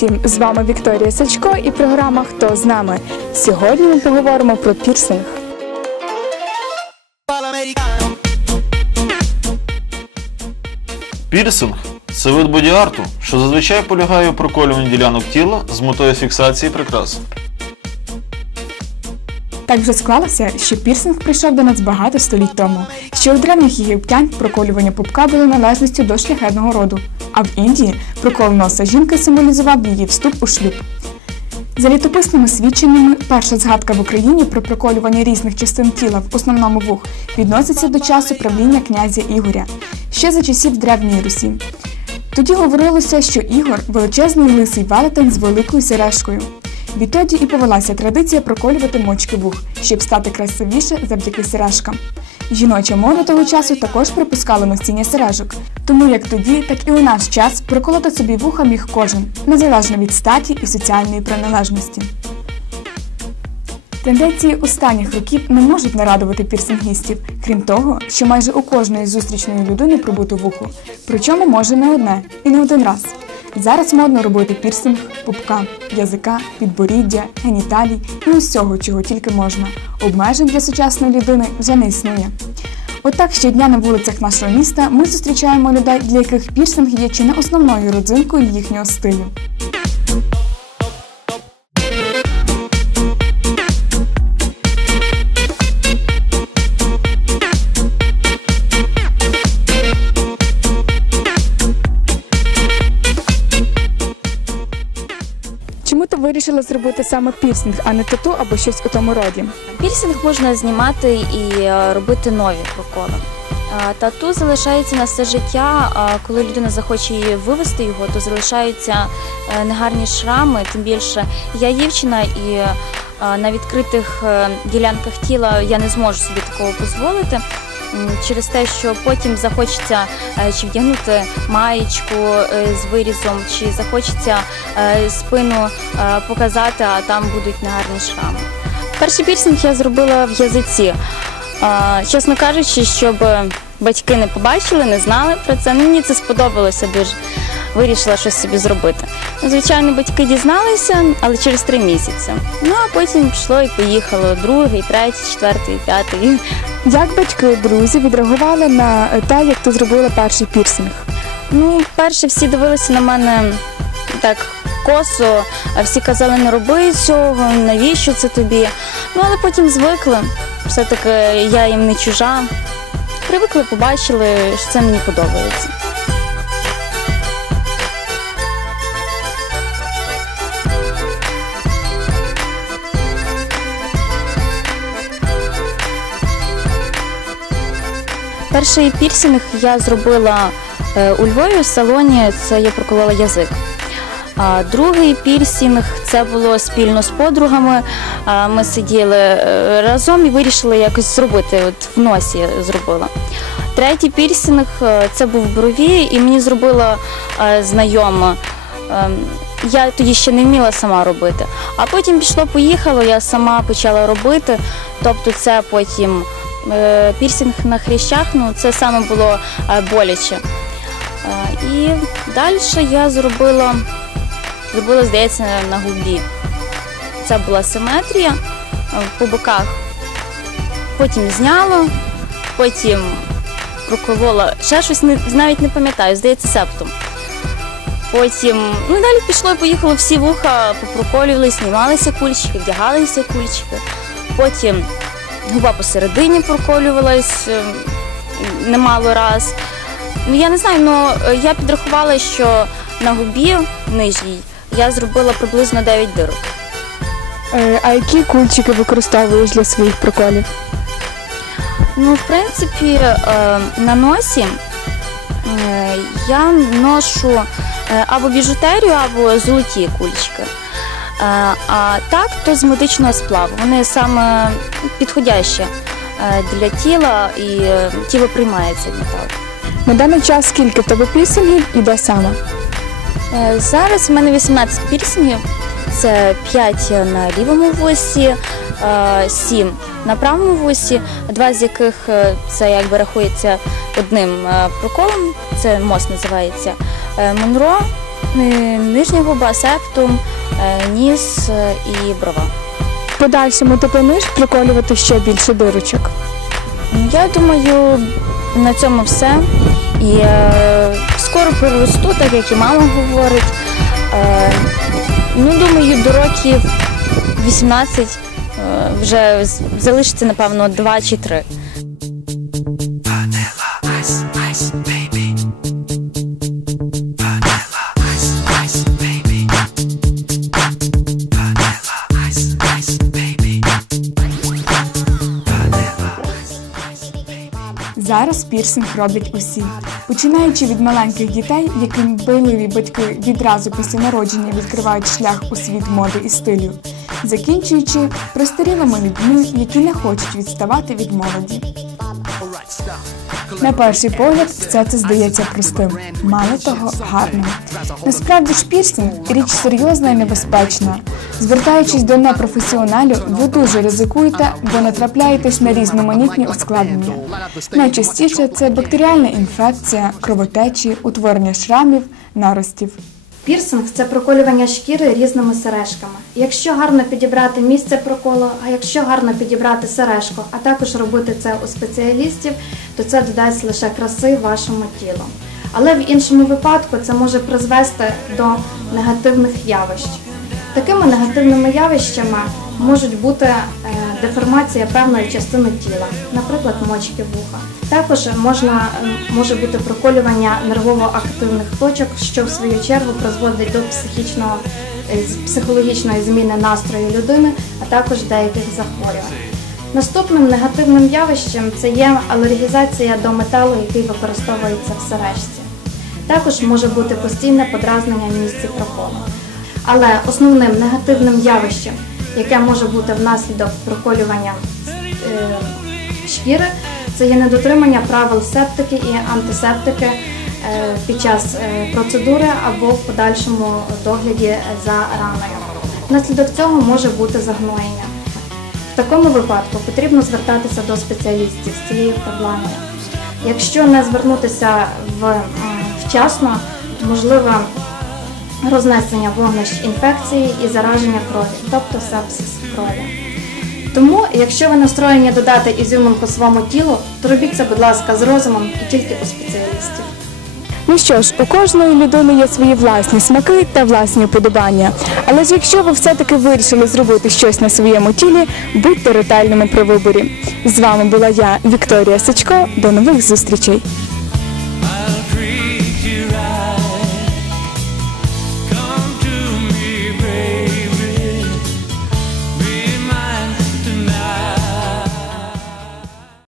всім! З вами Вікторія Сачко і програма Хто з нами. Сьогодні ми поговоримо про пірсинг. Пірсинг це вид боді-арту, що зазвичай полягає у проколюванні ділянок тіла з метою фіксації прикрас. Так вже склалося, що пірсинг прийшов до нас багато століть тому. Ще у древніх єгиптян проколювання пупка було належністю до шляхетного роду, а в Індії прокол носа жінки символізував її вступ у шлюб. За літописними свідченнями, перша згадка в Україні про проколювання різних частин тіла, в основному вух, відноситься до часу правління князя Ігоря, ще за часів Древньої Русі. Тоді говорилося, що Ігор величезний лисий велетень з великою сережкою. Відтоді і повелася традиція проколювати мочки вух, щоб стати красивіше завдяки сережкам. Жіноча мода того часу також припускала носіння сережок. Тому як тоді, так і у наш час проколоти собі вуха міг кожен, незалежно від статі і соціальної приналежності. Тенденції останніх років не можуть нарадувати пірсингістів, крім того, що майже у кожної зустрічної людини пробуто вухо, причому може не одне і не один раз. Зараз модно робити пірсинг, пупка, язика, підборіддя, геніталій і усього, чого тільки можна. Обмежень для сучасної людини вже не існує. Отак щодня на вулицях нашого міста ми зустрічаємо людей, для яких пірсинг є чи не основною родзинкою їхнього стилю. Саме пірсинг, а не тату або щось у тому роді? Пірсинг можна знімати і е, робити нові проколи. Е, Тату залишається на все життя. Коли людина захоче вивести його, то залишаються е, негарні шрами. Тим більше я дівчина і на відкритих ділянках тіла я не зможу собі такого дозволити. Через те, що потім захочеться е, чи вдягнути маєчку е, з вирізом, чи захочеться е, спину показати, а там будуть негарні шрами. Перший пірсинг я зробила в язиці. Чесно кажучи, щоб батьки не побачили, не знали про це. Мені це сподобалося дуже. Вирішила щось собі зробити. Звичайно, батьки дізналися, але через три місяці. Ну а потім пішло і поїхало другий, третій, четвертий, п'ятий. Як батьки, друзі відреагували на те, як ти зробила перший пірсинг? Ну, перше, всі дивилися на мене так косо, а всі казали, не роби цього, навіщо це тобі. Ну, але потім звикли. Все-таки я їм не чужа. Привикли, побачили, що це мені подобається. Перший пірсинг я зробила е, у Львові в салоні, це я проколола язик. А другий пірсінг це було спільно з подругами. Ми сиділи е, разом і вирішили якось зробити. От в носі зробила. Третій пірсінг е, це був в брові, і мені зробила знайома. Ем, Я тоді ще не вміла сама робити. А потім пішло-поїхало, я сама почала робити. Тобто, це потім пірсінг на хрящах, ну це саме було е, боляче. Е, І далі я зробила, зробила, здається, на губі. Це була симетрія е, по боках. Потім зняла, потім проколола. Ще щось навіть не пам'ятаю, здається, септом. Потім, ну далі пішло і поїхало всі вуха, попроколювали, знімалися кульчики, вдягалися кульчики. Потім губа посередині проколювалась е, немало раз. Ну я не знаю, але я підрахувала, що на губі нижній я зробила приблизно 9 дирок. Е, А які кульчики використовуєш для своїх проколів? Ну, в принципі, е, на носі я ношу або біжутерію, або золоті кульчики. Е, А так, то з медичного сплаву. Вони саме підходящі е, для тіла і е, тіло приймає цей метал. На даний час скільки в тебе пірсингів і де саме? Зараз в мене 18 пірсингів. Це 5 на лівому вусі, 7 на правому вусі, два з яких це якби рахується одним проколом, це мост називається Монро. Нижня губа, септум, ніс е, і брова. В подальшому ти плануєш приколювати ще більше дирочок? Я думаю, на цьому все. І е, скоро переросту, так як і мама говорить. Е, ну, думаю, до років 18 е, вже залишиться, напевно, 2 чи 3. Зараз пірсинг роблять усі, починаючи від маленьких дітей, яким пиливі батьки відразу після народження відкривають шлях у світ моди і стилю, закінчуючи простарілими людьми, які не хочуть відставати від молоді. На перший погляд, все це здається простим, мало того, гарним. Насправді ж пірсинг річ серйозна і небезпечна. Звертаючись до непрофесіоналів, ви дуже ризикуєте, бо натрапляєтесь на різноманітні ускладнення. Найчастіше це бактеріальна інфекція, кровотечі, утворення шрамів, наростів. Пірсинг це проколювання шкіри різними сережками. Якщо гарно підібрати місце проколу, а якщо гарно підібрати сережку, а також робити це у спеціалістів, то це додасть лише краси вашому тілу. Але в іншому випадку це може призвести до негативних явищ. Такими негативними явищами можуть бути е, деформація певної частини тіла, наприклад, мочки вуха. Також можна, е, може бути проколювання нервово-активних точок, що в свою чергу призводить до психічного, е, психологічної зміни настрою людини, а також деяких захворювань. Наступним негативним явищем це є алергізація до металу, який використовується в сережці. Також може бути постійне подразнення в місці проколу. Але основним негативним явищем, яке може бути внаслідок проколювання е, шкіри, це є недотримання правил септики і антисептики е, під час е, процедури або в подальшому догляді за раною. Внаслідок цього може бути загноєння. В такому випадку потрібно звертатися до спеціалістів з цією проблемою. Якщо не звернутися в, вчасно, можливо рознесення вогнищ інфекції і зараження крові, тобто сепсис крові. Тому, якщо ви настроєні додати ізюминку своєму тілу, то робіть це, будь ласка, з розумом і тільки у спеціалістів. Ну що ж, у кожної людини є свої власні смаки та власні вподобання. Але ж якщо ви все-таки вирішили зробити щось на своєму тілі, будьте ретельними при виборі. З вами була я, Вікторія Сачко. До нових зустрічей.